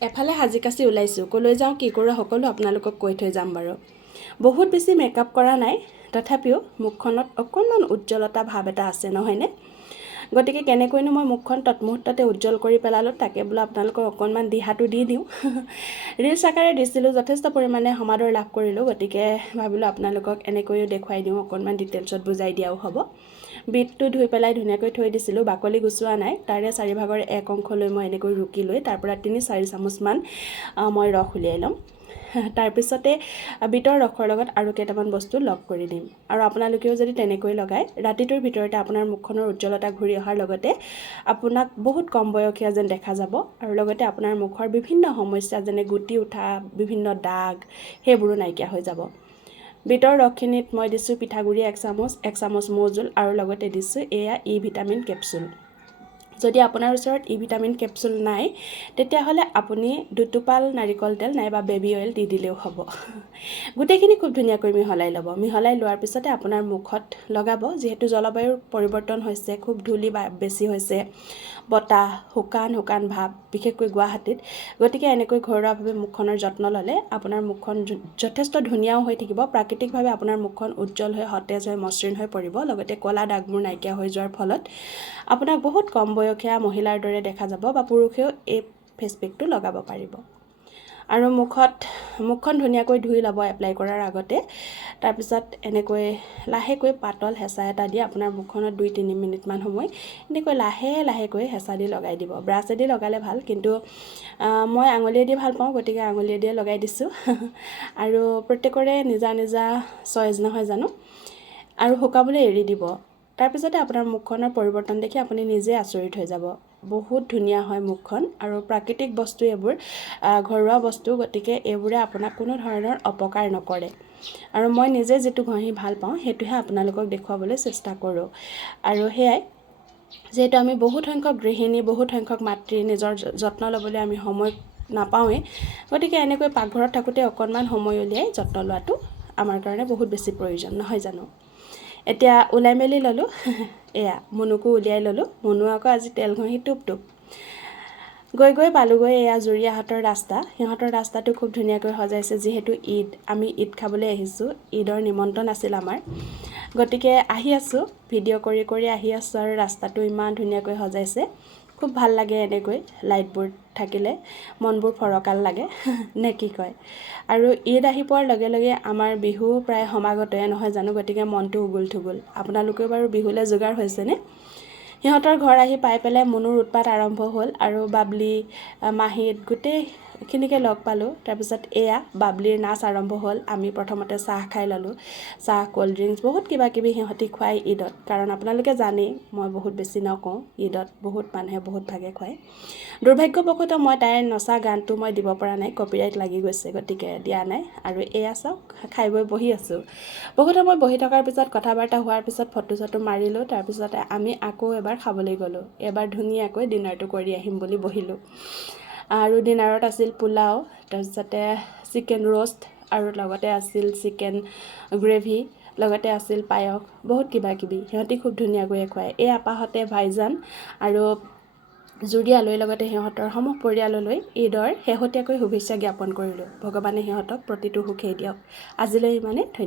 এফালে সাজি কাচি ওলাইছোঁ, ক'লৈ যাওঁ কি কৰোঁ সকলো আপোনালোকক কৈ থৈ যাম বাৰু। বহুত বেছি মেকআপ কৰা নাই, তথাপিও মুখখনত অকণমান উজ্জ্বলতা ভাৱ এটা আছে নহয়নে? গতিকে কেনেকৈনো মই মুখখন তৎমুহূৰ্ততে উজ্জ্বল কৰি পেলালোঁ তাকে বোলো আপোনালোকক অকণমান দিহাটো দি দিওঁ। ৰিলছ আকাৰে দিছিলোঁ, যথেষ্ট পৰিমাণে সমাদৰ লাভ কৰিলোঁ, গতিকে ভাবিলোঁ আপোনালোকক এনেকৈও দেখুৱাই দিওঁ, অকণমান ডিটেইলছত বুজাই দিয়াও হ'ব। বিটটো ধুই পেলাই ধুনীয়াকৈ থৈ দিছিলোঁ, বাকলি গুচোৱা নাই, তাৰে 4/1 অংশলৈ মই এনেকৈ ৰুকি লৈ তাৰ পৰা 3-4 চামুচমান মই ৰস উলিয়াই ল'ম। তাৰপিছতে বিটৰ ৰসৰ লগত আৰু কেইটামান বস্তু লগ কৰি দিম। আৰু আপোনালোকেও যদি তেনেকৈ লগায়, ৰাতিটোৰ ভিতৰতে আপোনাৰ মুখখনৰ উজ্জ্বলতা ঘূৰি অহাৰ লগতে আপোনাক বহুত কম বয়সীয়া যেন দেখা যাব, আৰু লগতে আপোনাৰ মুখৰ বিভিন্ন সমস্যা যেনে গুটি উঠা, বিভিন্ন দাগ, সেইবোৰো নাইকিয়া হৈ যাব। বিটৰ ৰসখিনিত মই দিছোঁ পিঠাগুড়ি 1 চামুচ মৌজোল, আৰু লগতে দিছোঁ এয়া ভিটামিন কেপচুল। যদি আপোনাৰ ওচৰত ভিটামিন কেপচুল নাই, তেতিয়াহ'লে আপুনি 2 টোপাল নাৰিকল তেল নাইবা বেবী অইল দি দিলেও হ'ব। গোটেইখিনি খুব ধুনীয়াকৈ মিহলাই ল'ব। মিহলাই লোৱাৰ পিছতে আপোনাৰ মুখত লগাব। যিহেতু জলবায়ুৰ পৰিৱৰ্তন হৈছে, খুব ধূলি বেছি হৈছে, বতাহ, শুকান ভাৱ, বিশেষকৈ গুৱাহাটীত, গতিকে এনেকৈ ঘৰুৱাভাৱে মুখখনৰ যত্ন ল'লে আপোনাৰ মুখখন যথেষ্ট ধুনীয়াও হৈ থাকিব। প্ৰাকৃতিকভাৱে আপোনাৰ মুখখন উজ্জ্বল হৈ সতেজ হৈ মসৃণ হৈ পৰিব। লগতে ক'লা দাগবোৰ নাইকিয়া হৈ যোৱাৰ ফলত আপোনাক বহুত কম বয়সীয়া মহিলাৰ দৰে দেখা যাব, বা পুৰুষেও এই ফেচ পেকটো লগাব পাৰিব। আৰু মুখখন ধুনীয়াকৈ ধুই ল'ব এপ্লাই কৰাৰ আগতে। তাৰপিছত এনেকৈ লাহেকৈ পাতল হেঁচা এটা দি আপোনাৰ মুখখনত 2-3 মিনিটমান সময় এনেকৈ লাহেকৈ হেঁচা দি লগাই দিব। ব্ৰাছেদি লগালে ভাল, কিন্তু মই আঙুলিয়েদি ভাল পাওঁ, গতিকে আঙুলিয়েদিয়ে লগাই দিছোঁ। আৰু প্ৰত্যেকৰে নিজা নিজা চইচ নহয় জানো। আৰু শুকাবলৈ এৰি দিব। তাৰপিছতে আপোনাৰ মুখখনৰ পৰিৱৰ্তন দেখি আপুনি নিজে আচৰিত হৈ যাব। বহুত ধুনীয়া হয় মুখখন, আৰু প্ৰাকৃতিক বস্তু এইবোৰ, ঘৰুৱা বস্তু, গতিকে এইবোৰে আপোনাক কোনো ধৰণৰ অপকাৰ নকৰে। আৰু মই নিজে যিটো ঘঁহি ভাল পাওঁ সেইটোহে আপোনালোকক দেখুৱাবলৈ চেষ্টা কৰোঁ। আৰু সেয়াই, যিহেতু আমি বহুত সংখ্যক গৃহিণী, বহুত সংখ্যক মাতৃ, নিজৰ যত্ন ল'বলৈ আমি সময় নাপাওঁৱেই, গতিকে এনেকৈ পাকঘৰত থাকোঁতে অকণমান সময় উলিয়াই যত্ন লোৱাটো আমাৰ কাৰণে বহুত বেছি প্ৰয়োজন নহয় জানো। এতিয়া ওলাই মেলি ল'লোঁ, এয়া মুনুকো উলিয়াই ল'লোঁ। মুনু আকৌ আজি তেল ঘঁহি টোপ গৈ পালোগৈ এয়া জুৰিয়াহঁতৰ ৰাস্তা। সিহঁতৰ ৰাস্তাটো খুব ধুনীয়াকৈ সজাইছে, যিহেতু ঈদ, আমি ঈদ খাবলৈ আহিছোঁ, ঈদৰ নিমন্ত্ৰণ আছিল আমাৰ, গতিকে আহি আছোঁ, ভিডিঅ' কৰি আহি আছোঁ, আৰু ৰাস্তাটো ইমান ধুনীয়াকৈ সজাইছে। খুব ভাল লাগে এনেকৈ লাইটবোৰ থাকিলে, মনবোৰ ফৰকাল লাগে নে কি কয়। আৰু ঈদ আহি পোৱাৰ লগে লগে আমাৰ বিহু প্ৰায় সমাগতয়ে নহয় জানো, গতিকে মনটো উগুল থুগুল। আপোনালোকেও বাৰু বিহুলৈ যোগাৰ হৈছেনে? সিহঁতৰ ঘৰ আহি পাই পেলাই মুনুৰ উৎপাত আৰম্ভ হ'ল, আৰু বাবলি, মাহীত গোটেইখিনিকে লগ পালোঁ। তাৰপিছত এয়া বাবলিৰ নাচ আৰম্ভ হ'ল। আমি প্ৰথমতে চাহ খাই ল'লোঁ, চাহ, ক'ল্ড ড্ৰিংকছ, বহুত কিবা কিবি সিহঁতি খুৱাই ঈদত, কাৰণ আপোনালোকে জানেই মই বহুত বেছি নকওঁ, ঈদত বহুত মানুহে বহুত ভাগে খুৱায়। দুৰ্ভাগ্যবশতঃ মই তাইৰ নচা গানটো মই দিব পৰা নাই, কপিৰাইট লাগি গৈছে, গতিকে দিয়া নাই। আৰু এয়া চাওক, খাই বৈ বহি আছোঁ। বহুত সময় বহি থকাৰ পিছত, কথা বাৰ্তা হোৱাৰ পিছত ফটো চটো মাৰিলোঁ। তাৰপিছতে আমি আকৌ এবাৰ খাবলৈ গ'লোঁ। এবাৰ ধুনীয়াকৈ ডিনাৰটো কৰি আহিম বুলি বহিলোঁ। আৰু ডিনাৰত আছিল পোলাও, তাৰপিছতে চিকেন ৰ'ষ্ট, আৰু লগতে আছিল চিকেন গ্ৰেভি, লগতে আছিল পায়স, বহুত কিবা কিবি সিহঁতি খুব ধুনীয়াকৈ খুৱায়। এই আপাহঁতে, ভাইজান আৰু জুৰিয়ালৈ, লগতে সিহঁতৰ সমূহ পৰিয়াললৈ ঈদৰ শেহতীয়াকৈ শুভেচ্ছা জ্ঞাপন কৰিলোঁ। ভগৱানে সিহঁতক প্ৰতিটো সুখেই দিয়ক। আজিলৈ ইমানে, ধন্যবাদ।